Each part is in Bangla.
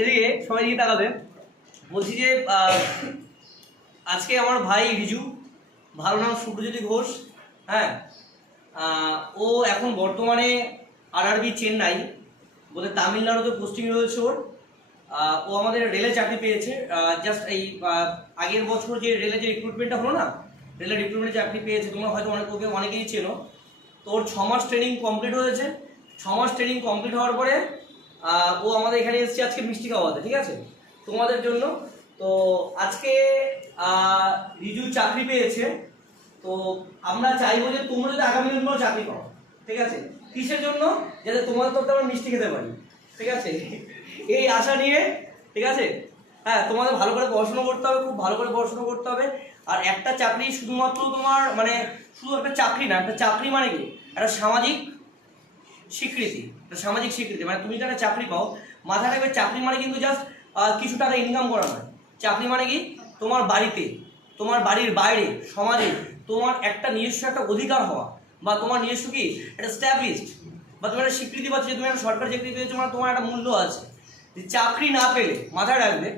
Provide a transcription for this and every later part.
এদিকে সবাই দিকে তাকাবে। বলছি যে আজকে আমার ভাই রিজু, ভালো নাম শুভ্রজ্যোতি ঘোষ, হ্যাঁ, ও এখন বর্তমানে আরআরবি চেন্নাই বলে তামিলনাড়ুতে পোস্টিং রয়েছে ওর। ও আমাদের রেলে চাকরি পেয়েছে জাস্ট এই আগের বছর যে রেলে যে রিক্রুটমেন্টটা হলো না, রেলের রিক্রুটমেন্টে চাকরি পেয়েছে। তোমরা হয়তো অনেকেই চেনো। তো ওর 6 মাস ট্রেনিং কমপ্লিট হয়েছে। 6 মাস ট্রেনিং কমপ্লিট হওয়ার পরে ও আমাদের এখানে এসেছে আজকে মিষ্টি খাওয়াতে, ঠিক আছে, তোমাদের জন্য। তো আজকে রিজু চাকরি পেয়েছে, তো আমরা চাইবো যে তোমরা যদি আগামী দিনগুলো চাকরি পাও, ঠিক আছে। কিসের জন্য? যাতে তোমাদের তো আমরা মিষ্টি খেতে পারি, ঠিক আছে, এই আশা নিয়ে, ঠিক আছে। হ্যাঁ, তোমাদের ভালো করে পড়াশোনা করতে হবে, খুব ভালো করে পড়াশোনা করতে হবে। আর একটা চাকরি শুধুমাত্র তোমার মানে শুধু একটা চাকরি না, একটা চাকরি মানে কি একটা সামাজিক স্বীকৃতি, একটা সামাজিক স্বীকৃতি। মানে তুমি যদি একটা চাকরি পাও, মাথায় রাখবে চাকরি মানে কিন্তু জাস্ট কিছু টাকা ইনকাম করা নয়। চাকরি মানে কি তোমার বাড়িতে, তোমার বাড়ির বাইরে, সমাজে তোমার একটা নিজস্ব একটা অধিকার হওয়া, বা তোমার নিজস্ব কি একটা স্ট্যাবলিশড, বা তুমি একটা স্বীকৃতি পাচ্ছ যে তুমি একটা সরকারি চাকরি পেয়েছো, মানে তোমার একটা মূল্য আছে। চাকরি না পেলে মাথায় রাখবে,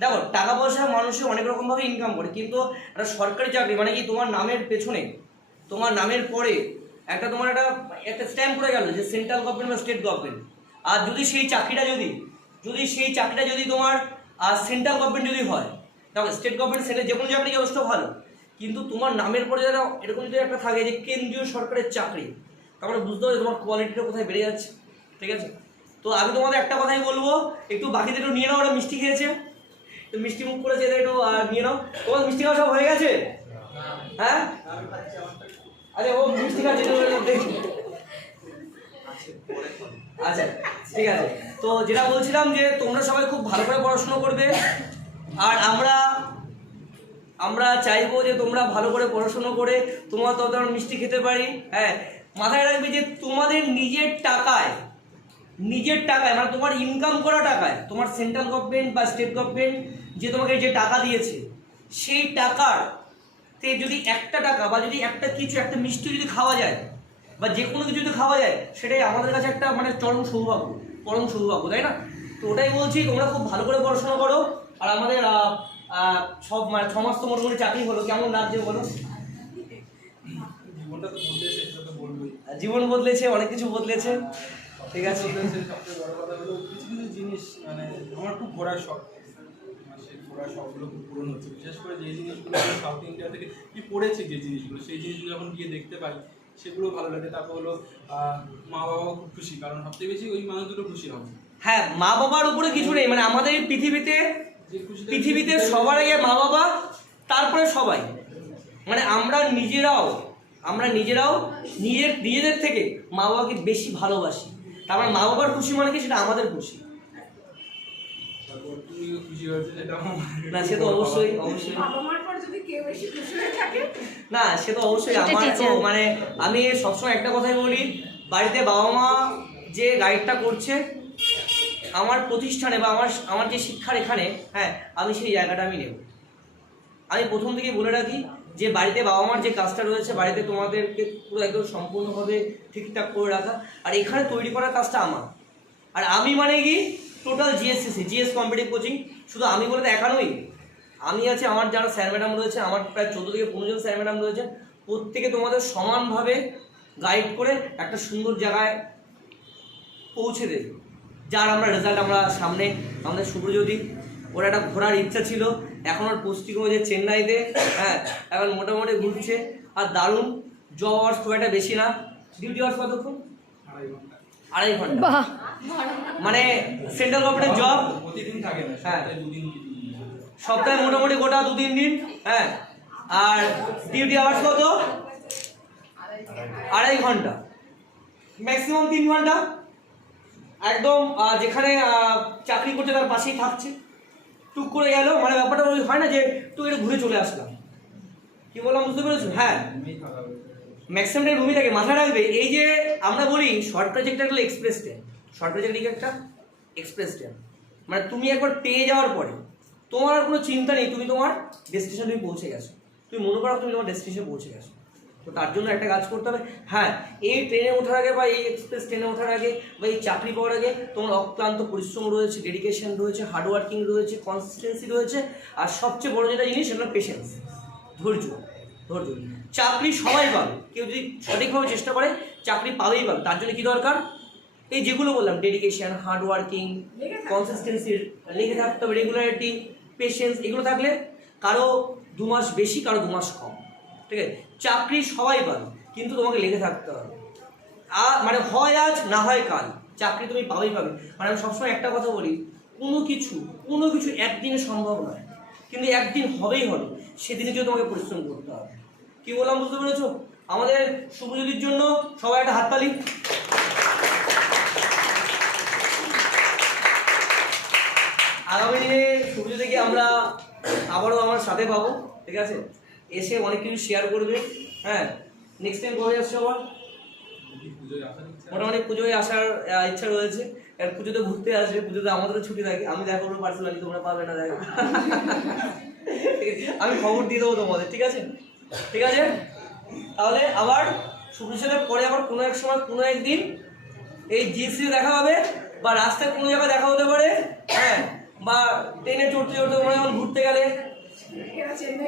দেখো টাকা পয়সা মানুষের অনেক রকমভাবে ইনকাম করে, কিন্তু একটা সরকারি চাকরি মানে কি তোমার নামের পেছনে, তোমার নামের পরে একটা তোমার একটা স্ট্যাম্প করে গেল যে সেন্ট্রাল গভর্নমেন্ট বা স্টেট গভর্নমেন্ট। আর যদি সেই চাকরিটা যদি তোমার সেন্ট্রাল গভর্নমেন্ট যদি হয়, দেখো স্টেট গভর্নমেন্ট সেটা যে কোনো চাকরি অবশ্য ভালো, কিন্তু তোমার নামের পরে যারা এরকম যদি একটা থাকে যে কেন্দ্রীয় সরকারের চাকরি, তারপরে বুঝতে হবে তোমার কোয়ালিটিটা কোথায় বেড়ে যাচ্ছে, ঠিক আছে। তো আমি তোমাদের একটা কথাই বলবো, একটু বাকিদের একটু নিয়ে নাও। ওরা মিষ্টি খেয়েছে, তো মিষ্টি মুখ করেছে, এদের একটু নিয়ে নাও। তোমার মিষ্টি খাওয়া সব হয়ে গেছে? হ্যাঁ, আরে ও মিষ্টি খাচ্ছে দেখি। আচ্ছা, ঠিক আছে। তো যেটা বলছিলাম যে তোমরা সবাই খুব ভালো করে পড়াশোনা করবে, আর আমরা চাইবো যে তোমরা ভালো করে পড়াশোনা করে তোমরা তত মিষ্টি খেতে পারি। হ্যাঁ, মাথায় রাখবে যে তোমাদের নিজের টাকায় মানে তোমার ইনকাম করা টাকায়, তোমার সেন্ট্রাল গভর্নমেন্ট বা স্টেট গভর্নমেন্ট যে তোমাকে যে টাকা দিয়েছে, সেই টাকার তে যদি একটা টাকা বা যদি একটা কিছু একটা মিষ্টি যদি খাওয়া যায়, বা যে কোনো কিছু যদি খাওয়া যায়, সেটাই আমাদের কাছে একটা মানে চরম সৌভাগ্য, পরম সৌভাগ্য, তাই না? তো ওটাই বলছি, তোমরা খুব ভালো করে পড়াশোনা করো। আর আমাদের সব মানে 6 মাস তো মোটামুটি চাকরি হলো, কেমন লাগছে বলো? জীবন বদলেছে, অনেক কিছু বদলেছে, ঠিক আছে। সবচেয়ে বড় কথা হলো কিছু কিছু জিনিস মানে আমার খুব ঘোরার শখ, সেই ঘোরার শখগুলো খুব পূরণ হচ্ছে। বিশেষ করে যে জিনিসগুলো সাউথ ইন্ডিয়া থেকে কি পড়েছি, যে জিনিসগুলো সেই জিনিসগুলো যখন গিয়ে দেখতে পাই সেগুলো ভালো লাগে। তারপর হলো মা বাবাও খুব খুশি, কারণ সবচেয়ে বেশি ওই মানুষ দুটো খুশি হবে। হ্যাঁ, মা বাবার উপরে কিছু নেই, মানে আমাদের পৃথিবীতে সবার আগে মা বাবা, তারপরে সবাই। মানে আমরা নিজেরাও নিজেদের থেকে মা বাবাকে বেশি ভালোবাসি। তারপর মা বাবার খুশি মানে কি সেটা আমাদের খুশি। না সে তো অবশ্যই না, সে তো অবশ্যই। আমার তো মানে আমি সবসময় একটা কথাই বলি, বাড়িতে বাবা মা যে গাইডটা করছে আমার প্রতিষ্ঠানে বা আমার যে শিক্ষার এখানে, হ্যাঁ, আমি সেই জায়গাটা আমি নেব। আমি প্রথম থেকে বলে রাখি যে বাড়িতে বাবা মার যে কাজটা রয়েছে, বাড়িতে তোমাদেরকে পুরো একদম সম্পূর্ণভাবে ঠিকঠাক করে রাখা, আর এখানে তৈরি করার কাজটা আমার। আর আমি মানে কি টোটাল জিএস কম্পিটিটিভ কোচিং, শুধু আমি বলে একা নই, আমি আছে, আমার যারা স্যার ম্যাডাম রয়েছে, আমার প্রায় 14 থেকে 15 জন স্যার ম্যাডাম রয়েছে, প্রত্যেকে তোমাদের সমানভাবে গাইড করে একটা সুন্দর জায়গায় পৌঁছে দেবে। যার রেজাল্ট আমরা সামনে, আমাদের শুভ্রজ্যোতি, ওর একটা ঘোরার ইচ্ছা ছিল, এখন ওর পোস্টিং হয়েছে চেন্নাইতে, হ্যাঁ, এখন মোটামুটি ঘুরছে। আর দারুণ জব আওয়ার্স খুব একটা বেশি না, ডিউটি আওয়ার্স কতক্ষণ? 2.5 ঘন্টা, মানে সেন্ট্রাল গভর্নমেন্ট জব, প্রতিদিন থাকে না, হ্যাঁ, দুদিন সপ্তাহে মোটামুটি গোটা 2-3 দিন, হ্যাঁ। আর ডিউটি আওয়ার্স কত? 2.5 ঘন্টা, ম্যাক্সিমাম 3 ঘন্টা। একদম যেখানে চাকরি করছে তার পাশেই থাকছে, টুক করে গেল, মানে ব্যাপারটা ওই হয় না যে তুই এটা ঘুরে চলে আসলাম, কি বললাম বুঝতে পেরেছো? হ্যাঁ, ম্যাক্সিমাম টাইম রুমই থাকে। মাথায় রাখবে এই যে আমরা বলি শর্ট প্রজেক্ট একটা এক্সপ্রেস ট্রেন, শর্ট প্রজেক্ট একটা এক্সপ্রেস ট্রেন, মানে তুমি একবার পেয়ে যাওয়ার পরে তোমার আর কোনো চিন্তা নেই, তুমি তোমার ডেস্টিনেশন তুমি পৌঁছে গেছো, তুমি মনে করো তুমি তোমার ডেস্টিনেশনে পৌঁছে গেছো। তো তার জন্য একটা কাজ করতে হবে। হ্যাঁ, এই ট্রেনে ওঠার আগে বা এই এক্সপ্রেস ট্রেনে ওঠার আগে বা এই চাকরি পাওয়ার আগে তোমার অক্লান্ত পরিশ্রম রয়েছে, ডেডিকেশন রয়েছে, হার্ডওয়ার্কিং রয়েছে, কনসিস্টেন্সি রয়েছে, আর সবচেয়ে বড় যেটা জিনিস সেটা পেশেন্স, ধৈর্য। ধৈর্য চাকরি সবাই পাবে, কেউ যদি সঠিকভাবে চেষ্টা করে চাকরি পাবেই পাবে। তার জন্য কী দরকার? এই যেগুলো বললাম, ডেডিকেশন, হার্ডওয়ার্কিং, কনসিস্টেন্সি, লেগে থাকতে হবে, রেগুলারিটি, পেশেন্স, এগুলো থাকলে কারো 2 মাস বেশি, কারো 2 মাস কম, ঠিক আছে? চাকরি সবাই পাবে, কিন্তু তোমাকে লেগে থাকতে হবে। মানে হয় আজ না হয় কাল, চাকরি তুমি পাবেই পাবে। মানে আমি সবসময় একটা কথা বলি, কোনো কিছু একদিনে সম্ভব নয়, কিন্তু একদিন হবেই হবে, সেদিনে যদি তোমাকে পরিশ্রম করতে হবে। কি বললাম বুঝতে পেরেছো? আমাদের শুভজ্যোতির জন্য সবাই একটা হাততালি। আগামী দিনে শুভজ্যোতিকে আমরা আবারও আমার সাথে পাবো, ঠিক আছে? এসে অনেক কিছু শেয়ার করবে। হ্যাঁ, নেক্সট টাইম কবে আসছে আবার? মোটামুটি পুজোয় আসার ইচ্ছা রয়েছে। আর পুজোতে ঘুরতে আসবে, পুজোতে আমাদেরও ছুটি থাকে, আমি দেখা করবো পার্সোনালি, তোমরা পাবে না দেখা। আমি খবর দিয়ে দেবো তোমাদের, ঠিক আছে? ঠিক আছে, তাহলে আবার শুভ্রসাথে পরে আবার কোনো এক সময় কোনো একদিন এই জিএসসি দেখা হবে, বা রাস্তায় কোনো জায়গায় দেখা হতে পারে। হ্যাঁ, বা ট্রেনে চড়তে চড়তে তোমরা যখন ঘুরতে গেলে